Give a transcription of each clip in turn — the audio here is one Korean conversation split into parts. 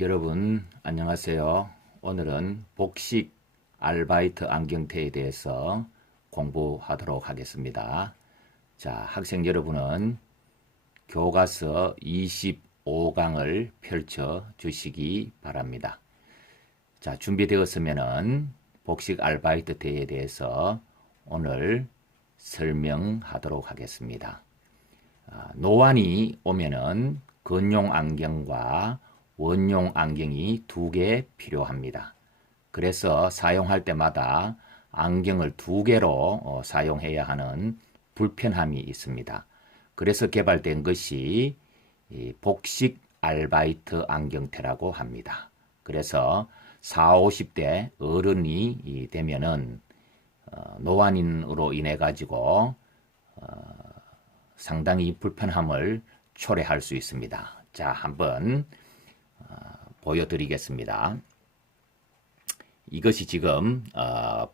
여러분 안녕하세요. 오늘은 복식 아르바이트 안경테에 대해서 공부하도록 하겠습니다. 자, 학생 여러분은 교과서 25강을 펼쳐 주시기 바랍니다. 자, 준비되었으면은 복식 아르바이트 대에 대해서 오늘 설명하도록 하겠습니다. 노안이 오면은 근용 안경과 원용 안경이 두 개 필요합니다. 그래서 사용할 때마다 안경을 두 개로 사용해야 하는 불편함이 있습니다. 그래서 개발된 것이 복식 아르바이트 안경테라고 합니다. 그래서 40, 50대 어른이 되면은 노안인으로 인해 가지고 상당히 불편함을 초래할 수 있습니다. 자, 한번 보여드리겠습니다. 이것이 지금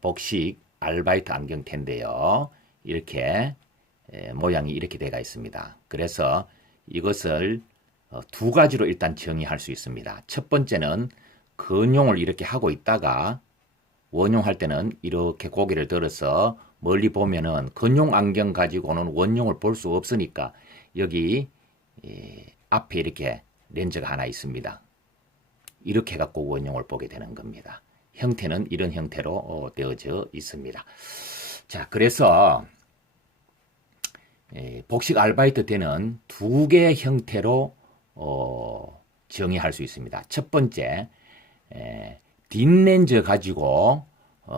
복식 아르바이트 안경테인데요. 이렇게 모양이 이렇게 되어 있습니다. 그래서 이것을 두 가지로 일단 정의할 수 있습니다. 첫 번째는 근용을 이렇게 하고 있다가 원용할 때는 이렇게 고개를 들어서 멀리 보면은 근용 안경 가지고는 원용을 볼 수 없으니까 여기 앞에 이렇게 렌즈가 하나 있습니다. 이렇게 갖고 원용을 보게 되는 겁니다. 형태는 이런 형태로 되어져 있습니다. 자, 그래서 복식 아르바이트 때는 두 개의 형태로 정의할 수 있습니다. 첫 번째, 뒷렌즈 가지고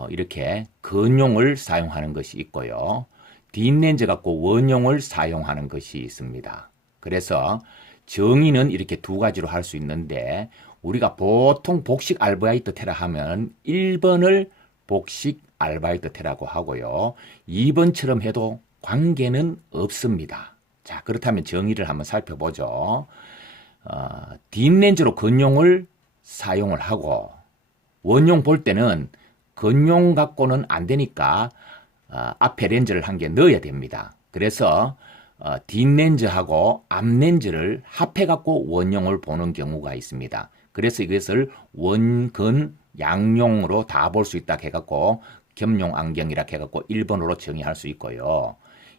이렇게 근용을 사용하는 것이 있고요. 뒷렌즈 갖고 원용을 사용하는 것이 있습니다. 그래서 정의는 이렇게 두 가지로 할 수 있는데 우리가 보통 복식 아르바이트 테라 하면 1번을 복식 아르바이트 테라고 하고요. 2번처럼 해도 관계는 없습니다. 자, 그렇다면 정의를 한번 살펴보죠. 뒷렌즈로 근용을 사용을 하고 원용 볼 때는 근용 갖고는 안 되니까 앞에 렌즈를 한 개 넣어야 됩니다. 그래서 뒷렌즈하고 앞렌즈를 합해 갖고 원용을 보는 경우가 있습니다. 그래서 이것을 원근 양용으로 다 볼 수 있다 해갖고 겸용 안경이라 해갖고 1번으로 정의할 수 있고요.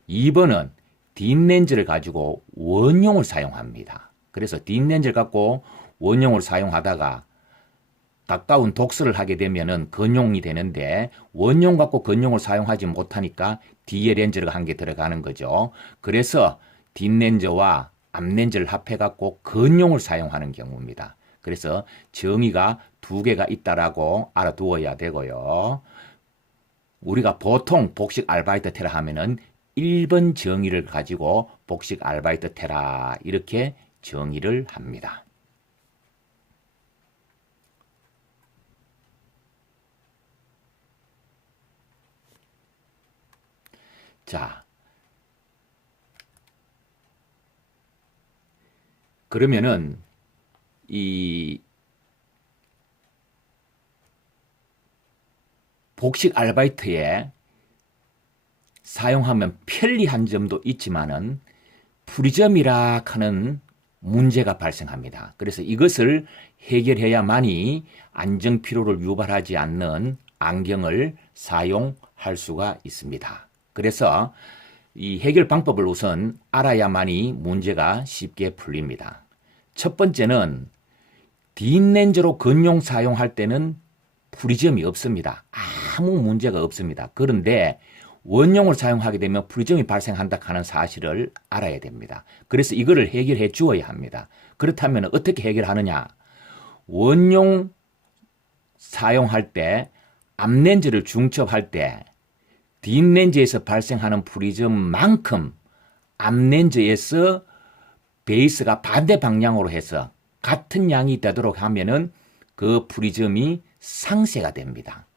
2번은 뒷렌즈를 가지고 원용을 사용합니다. 그래서 뒷렌즈를 갖고 원용을 사용하다가 가까운 독서를 하게 되면은 근용이 되는데 원용 갖고 근용을 사용하지 못하니까 뒤에 렌즈가 한 개 들어가는 거죠. 그래서 뒷렌즈와 앞렌즈를 합해 갖고 근용을 사용하는 경우입니다. 그래서 정의가 두 개가 있다라고 알아두어야 되고요. 우리가 보통 복식 아르바이트 테라 하면은 1번 정의를 가지고 복식 아르바이트 테라 이렇게 정의를 합니다. 자, 그러면은 이 복식 아르바이트에 사용하면 편리한 점도 있지만은 프리즘이라 하는 문제가 발생합니다. 그래서 이것을 해결해야만이 안정 피로를 유발하지 않는 안경을 사용할 수가 있습니다. 그래서 이 해결 방법을 우선 알아야만이 문제가 쉽게 풀립니다. 첫 번째는 뒷렌즈로 근용 사용할 때는 프리즘이 없습니다. 아무 문제가 없습니다. 그런데 원용을 사용하게 되면 프리즘이 발생한다 하는 사실을 알아야 됩니다. 그래서 이거를 해결해 주어야 합니다. 그렇다면 어떻게 해결하느냐? 원용 사용할 때 앞렌즈를 중첩할 때 뒷렌즈에서 발생하는 프리즘만큼 앞렌즈에서 베이스가 반대 방향으로 해서 같은 양이 되도록 하면은 그 프리즘이 상쇄가 됩니다.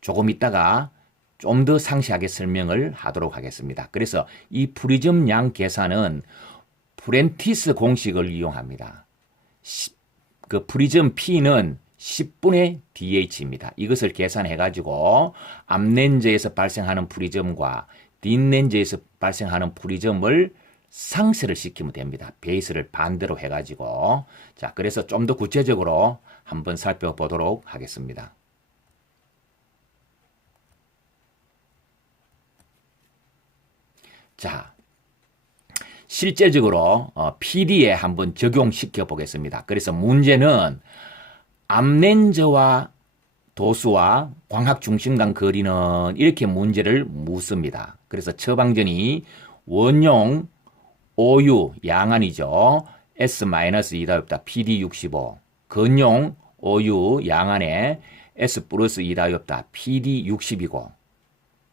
조금 있다가 좀 더 상세하게 설명을 하도록 하겠습니다. 그래서 이 프리즘 양 계산은 프렌티스 공식을 이용합니다. 그 프리즘 P는 10분의 DH입니다. 이것을 계산해 가지고 앞렌즈에서 발생하는 프리즘과 뒷렌즈에서 발생하는 프리즘을 상쇄를 시키면 됩니다. 베이스를 반대로 해가지고. 자, 그래서 좀 더 구체적으로 한번 살펴보도록 하겠습니다. 자, 실제적으로 PD에 한번 적용시켜 보겠습니다. 그래서 문제는 암렌즈와 도수와 광학 중심 간 거리는 이렇게 문제를 묻습니다. 그래서 처방전이 원용 OU 양안이죠. S-2다이옵다 PD65. 건용 OU 양안에 S+2다이옵다 PD60이고.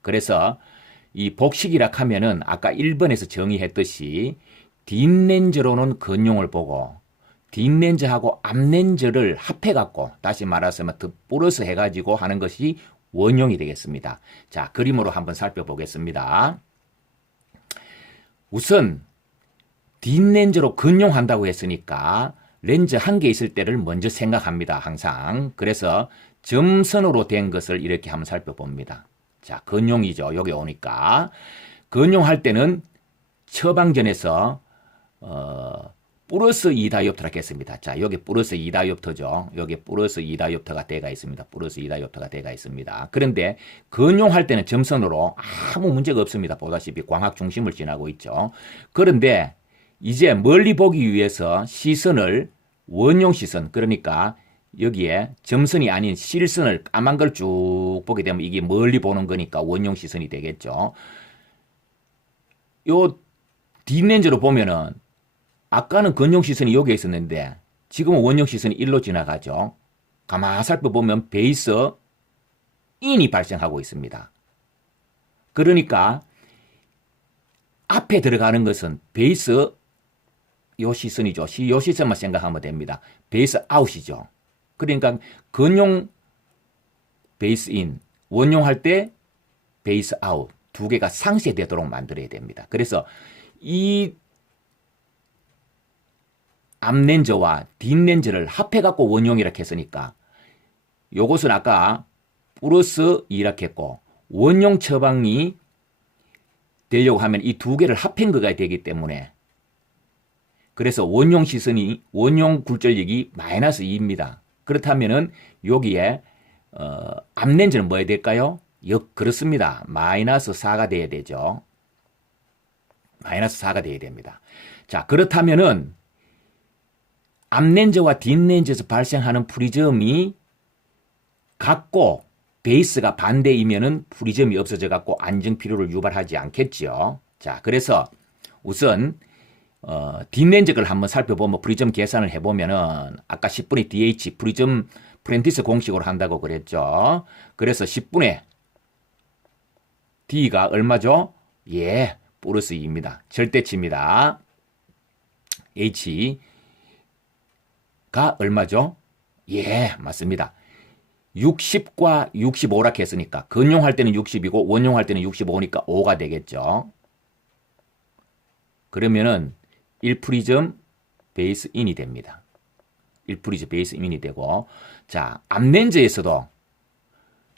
그래서 이 복식이라 하면은 아까 1번에서 정의했듯이 뒷렌즈로는 건용을 보고 뒷렌즈하고 앞렌즈를 합해갖고 다시 말하자면 더 플러스 해가지고 하는 것이 원용이 되겠습니다. 자, 그림으로 한번 살펴보겠습니다. 우선 뒷렌즈로 건용한다고 했으니까 렌즈 한 개 있을 때를 먼저 생각합니다. 항상. 그래서 점선으로 된 것을 이렇게 한번 살펴봅니다. 자, 건용이죠. 여기 오니까. 건용할 때는 처방전에서 플러스 2다이옵터라고 했습니다. 자, 여기 플러스 2다이옵터죠. 여기 플러스 2다이옵터가 돼가 있습니다. 플러스 2다이옵터가 돼가 있습니다. 그런데 건용할 때는 점선으로 아무 문제가 없습니다. 보다시피 광학 중심을 지나고 있죠. 그런데 이제 멀리 보기 위해서 시선을 원용 시선, 그러니까 여기에 점선이 아닌 실선을 까만 걸 쭉 보게 되면 이게 멀리 보는 거니까 원용 시선이 되겠죠. 요 뒷렌즈로 보면은 아까는 건용 시선이 여기에 있었는데 지금은 원용 시선이 일로 지나가죠. 가만 살펴보면 베이스 인이 발생하고 있습니다. 그러니까 앞에 들어가는 것은 베이스 요 시선이죠. 요 시선만 생각하면 됩니다. 베이스 아웃이죠. 그러니까 건용 베이스 인, 원용 할 때 베이스 아웃 두 개가 상쇄되도록 만들어야 됩니다. 그래서 이 앞렌즈와 뒷렌즈를 합해갖고 원용이라고 했으니까 요것은 아까 플러스 2라고 했고 원용 처방이 되려고 하면 이 두 개를 합한 거가 되기 때문에 그래서 원용 시선이 원용 굴절력이 마이너스 2입니다. 그렇다면은 여기에 앞렌즈는 뭐 해야 될까요? 그렇습니다. 마이너스 4가 돼야 되죠. 마이너스 4가 돼야 됩니다. 자, 그렇다면은 앞렌즈와 뒷렌즈에서 발생하는 프리즘이 같고 베이스가 반대이면은 프리즘이 없어져 갖고 안정 피로를 유발하지 않겠죠. 자, 그래서 우선 뒷렌즈 걸 한번 살펴보면 프리즘 계산을 해보면은 아까 10분의 DH 프리즘 프렌티스 공식으로 한다고 그랬죠. 그래서 10분의 D가 얼마죠? 예, 플러스 2입니다. 절대치입니다. H가 얼마죠? 예, 맞습니다. 60과 65라 했으니까 건용할 때는 60이고 원용할 때는 65니까 5가 되겠죠. 그러면은 1프리즘 베이스 인이 됩니다. 1프리즘 베이스 인이 되고 자, 앞렌즈에서도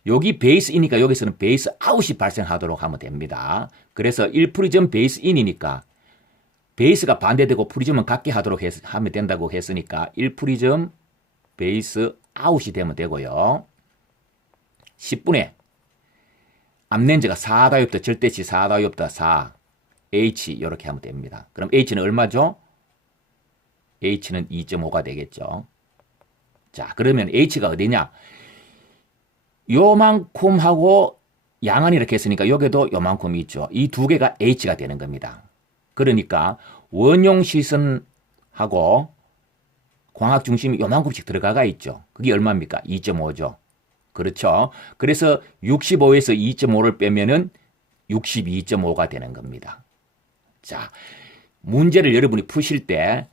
여기 베이스 인이니까 여기서는 베이스 아웃이 발생하도록 하면 됩니다. 그래서 1프리즘 베이스 인이니까 베이스가 반대되고 프리즘은 같게 하도록 하면 된다고 했으니까 1프리즘 베이스 아웃이 되면 되고요. 10분의 앞렌즈가 4다이옵터 절대치 4다이옵터 4 H 이렇게 하면 됩니다. 그럼 H는 얼마죠? H는 2.5가 되겠죠. 자, 그러면 H가 어디냐? 요만큼 하고 양안이 이렇게 했으니까 여기도 요만큼이 있죠. 이 두 개가 H가 되는 겁니다. 그러니까 원용 시선하고 광학 중심이 요만큼씩 들어가가 있죠. 그게 얼마입니까? 2.5죠. 그렇죠. 그래서 65에서 2.5를 빼면은 62.5가 되는 겁니다. 자, 문제를 여러분이 푸실 때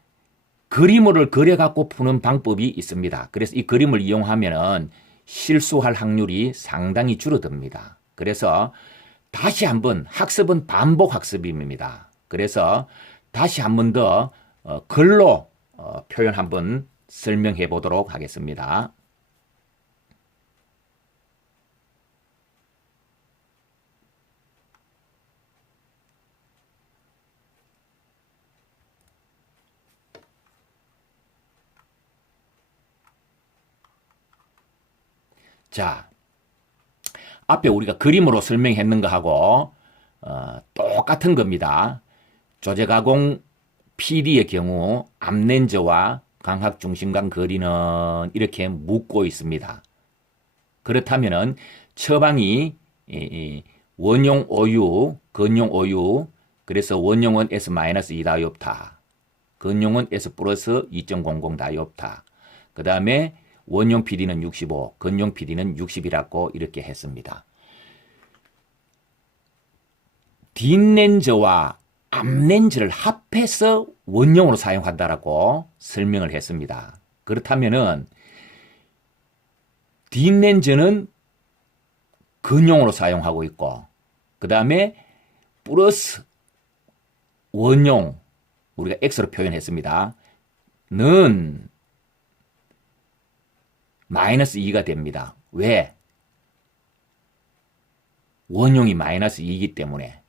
그림을 그려갖고 푸는 방법이 있습니다. 그래서 이 그림을 이용하면은 실수할 확률이 상당히 줄어듭니다. 그래서 다시 한번 학습은 반복 학습입니다. 그래서 다시 한번 더 글로 표현 한번 설명해 보도록 하겠습니다. 자, 앞에 우리가 그림으로 설명했는 거하고 똑같은 겁니다. 조제가공 PD의 경우 암렌즈와 광학중심간 거리는 이렇게 묶고 있습니다. 그렇다면은 처방이 원용 OU, 건용 OU, 그래서 원용은 S-2 다이옵타, 건용은 S 플러스 2.00 다이옵타, 그 다음에 원용 PD는 65, 건용 PD는 60이라고 이렇게 했습니다. 뒷렌즈와 앞렌즈를 합해서 원용으로 사용한다라고 설명을 했습니다. 그렇다면은 뒷렌즈는 건용으로 사용하고 있고, 그 다음에 플러스 원용, 우리가 X로 표현했습니다. 는 마이너스 2가 됩니다. 왜? 원용이 마이너스 2이기 때문에.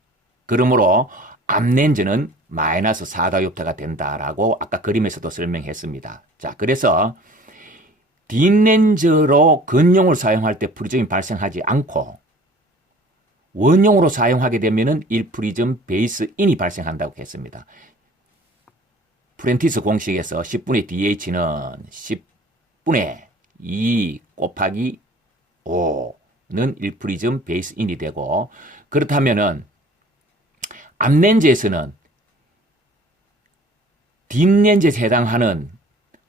그러므로 앞렌즈는 마이너스 4다이옵터가 된다라고 아까 그림에서도 설명했습니다. 자, 그래서 뒷렌즈로 건용을 사용할 때 프리즘이 발생하지 않고 원용으로 사용하게 되면은 1프리즘 베이스 인이 발생한다고 했습니다. 프렌티스 공식에서 10분의 DH는 10분의 2 곱하기 5는 1프리즘 베이스 인이 되고, 그렇다면은 앞렌즈에서는 뒷렌즈에 해당하는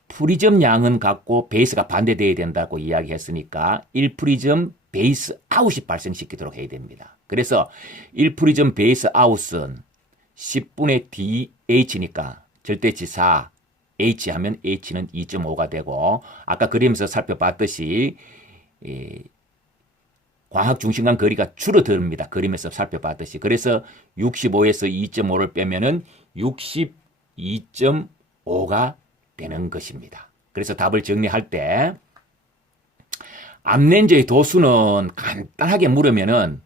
프리즘 양은 같고 베이스가 반대되어야 된다고 이야기했으니까 1프리즘 베이스 아웃이 발생시키도록 해야 됩니다. 그래서 1프리즘 베이스 아웃은 10분의 DH니까 절대치 4, H 하면 H는 2.5가 되고, 아까 그림에서 살펴봤듯이 광학 중심간 거리가 줄어듭니다. 그림에서 살펴봤듯이. 그래서 65에서 2.5를 빼면은 62.5가 되는 것입니다. 그래서 답을 정리할 때 앞렌즈의 도수는 간단하게 물으면은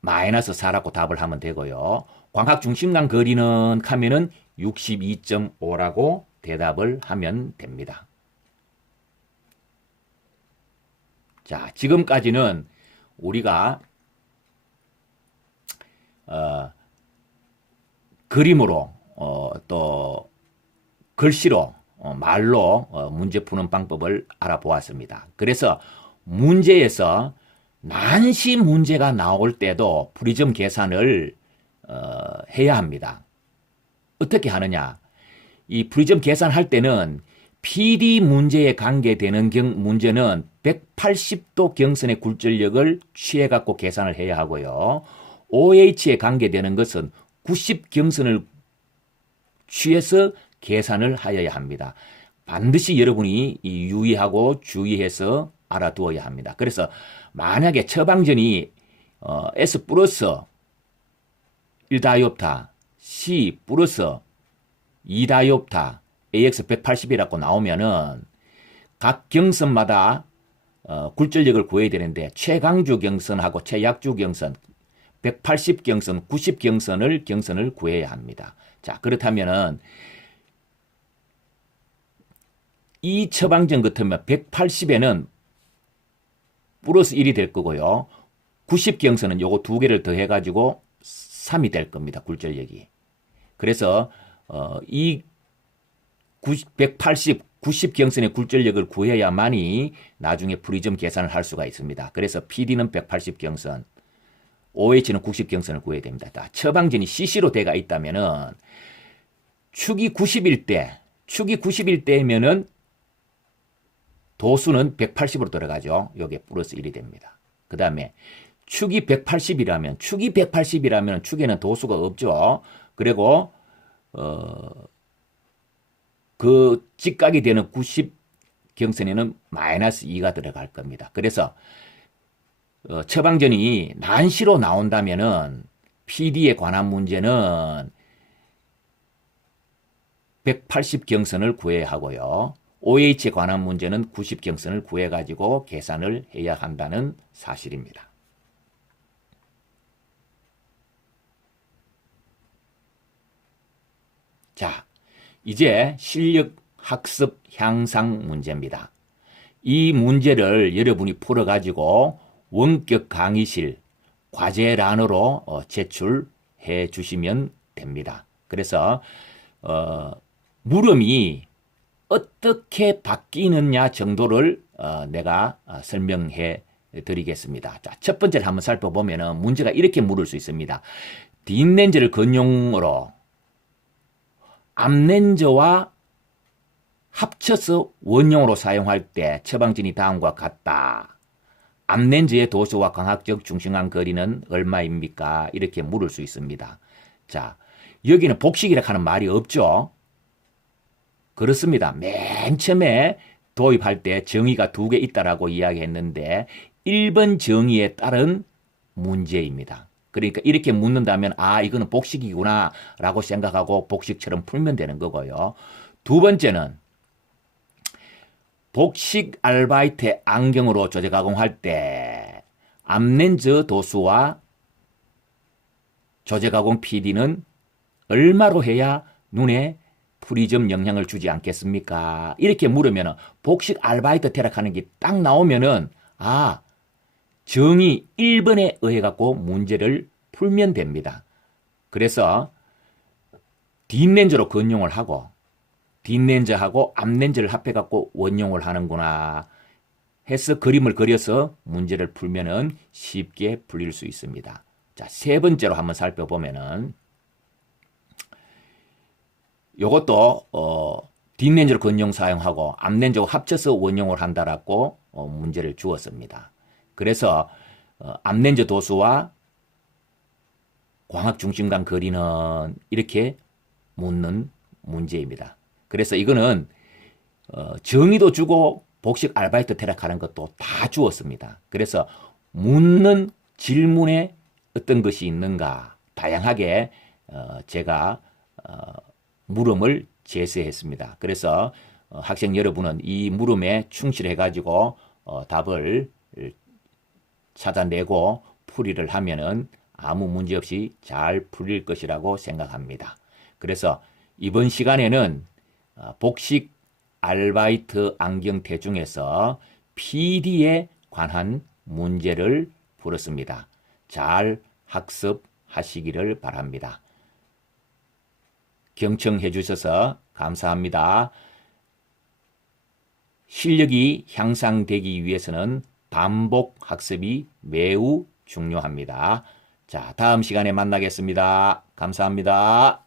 마이너스 4라고 답을 하면 되고요. 광학 중심간 거리는 하면은 62.5라고 대답을 하면 됩니다. 자, 지금까지는 우리가 그림으로 또 글씨로 말로 문제 푸는 방법을 알아보았습니다. 그래서 문제에서 난시 문제가 나올 때도 프리즘 계산을 해야 합니다. 어떻게 하느냐? 이 프리즘 계산할 때는 PD 문제에 관계되는 문제는 180도 경선의 굴절력을 취해 갖고 계산을 해야 하고요. OH에 관계되는 것은 90 경선을 취해서 계산을 하여야 합니다. 반드시 여러분이 유의하고 주의해서 알아두어야 합니다. 그래서 만약에 처방전이 S 플러스 1다이옵타, C 플러스 2다이옵타, AX 180이라고 나오면은 각 경선마다 굴절력을 구해야 되는데 최강주 경선하고 최약주 경선, 180 경선, 90 경선을 구해야 합니다. 자, 그렇다면은 이 처방전 같으면 180에는 플러스 1이 될 거고요. 90 경선은 요거 두 개를 더해 가지고 3이 될 겁니다. 굴절력이. 그래서 이 180, 90 경선의 굴절력을 구해야만이 나중에 프리즘 계산을 할 수가 있습니다. 그래서 PD는 180 경선, OH는 90 경선을 구해야 됩니다. 처방전이 CC로 돼가 있다면은 축이 90일 때면은 도수는 180으로 들어가죠. 여기에 플러스 1이 됩니다. 그 다음에 축이 180이라면 축에는 도수가 없죠. 그리고 그 직각이 되는 90 경선에는 마이너스 2가 들어갈 겁니다. 그래서 처방전이 난시로 나온다면은 PD에 관한 문제는 180 경선을 구해야 하고요. OH에 관한 문제는 90 경선을 구해가지고 계산을 해야 한다는 사실입니다. 자, 이제 실력 학습 향상 문제입니다. 이 문제를 여러분이 풀어가지고 원격 강의실 과제란으로 제출해 주시면 됩니다. 그래서 물음이 어떻게 바뀌느냐 정도를 내가 설명해 드리겠습니다. 자, 첫 번째를 한번 살펴보면 문제가 이렇게 물을 수 있습니다. 뒷렌즈를 근용으로 앞렌즈와 합쳐서 원용으로 사용할 때 처방전이 다음과 같다. 앞렌즈의 도수와 광학적 중심간 거리는 얼마입니까? 이렇게 물을 수 있습니다. 자, 여기는 복식이라 하는 말이 없죠. 그렇습니다. 맨 처음에 도입할 때 정의가 두 개 있다라고 이야기했는데 1번 정의에 따른 문제입니다. 그러니까 이렇게 묻는다면 아 이거는 복식이구나 라고 생각하고 복식처럼 풀면 되는 거고요. 두 번째는 복식 알바이트 안경으로 조제 가공할 때 앞렌즈 도수와 조제 가공 PD는 얼마로 해야 눈에 프리즘 영향을 주지 않겠습니까? 이렇게 물으면 복식 알바이트 테락하는 게 딱 나오면은 아 정의 1번에 의해 갖고 문제를 풀면 됩니다. 그래서 뒷렌즈로 근용을 하고 뒷렌즈하고 앞렌즈를 합해 갖고 원용을 하는구나 해서 그림을 그려서 문제를 풀면은 쉽게 풀릴 수 있습니다. 자, 세 번째로 한번 살펴보면은 요것도 뒷렌즈를 근용 사용하고 앞렌즈하고 합쳐서 원용을 한다라고 문제를 주었습니다. 그래서 앞렌즈 도수와 광학 중심간 거리는 이렇게 묻는 문제입니다. 그래서 이거는 정의도 주고 복식 알바이트 테락하는 것도 다 주었습니다. 그래서 묻는 질문에 어떤 것이 있는가 다양하게 제가 물음을 제시했습니다. 그래서 학생 여러분은 이 물음에 충실해 가지고 답을 찾아내고 풀이를 하면은 아무 문제 없이 잘 풀릴 것이라고 생각합니다. 그래서 이번 시간에는 복식 알바이트 안경테 중에서 PD에 관한 문제를 풀었습니다. 잘 학습하시기를 바랍니다. 경청해 주셔서 감사합니다. 실력이 향상되기 위해서는 반복 학습이 매우 중요합니다. 자, 다음 시간에 만나겠습니다. 감사합니다.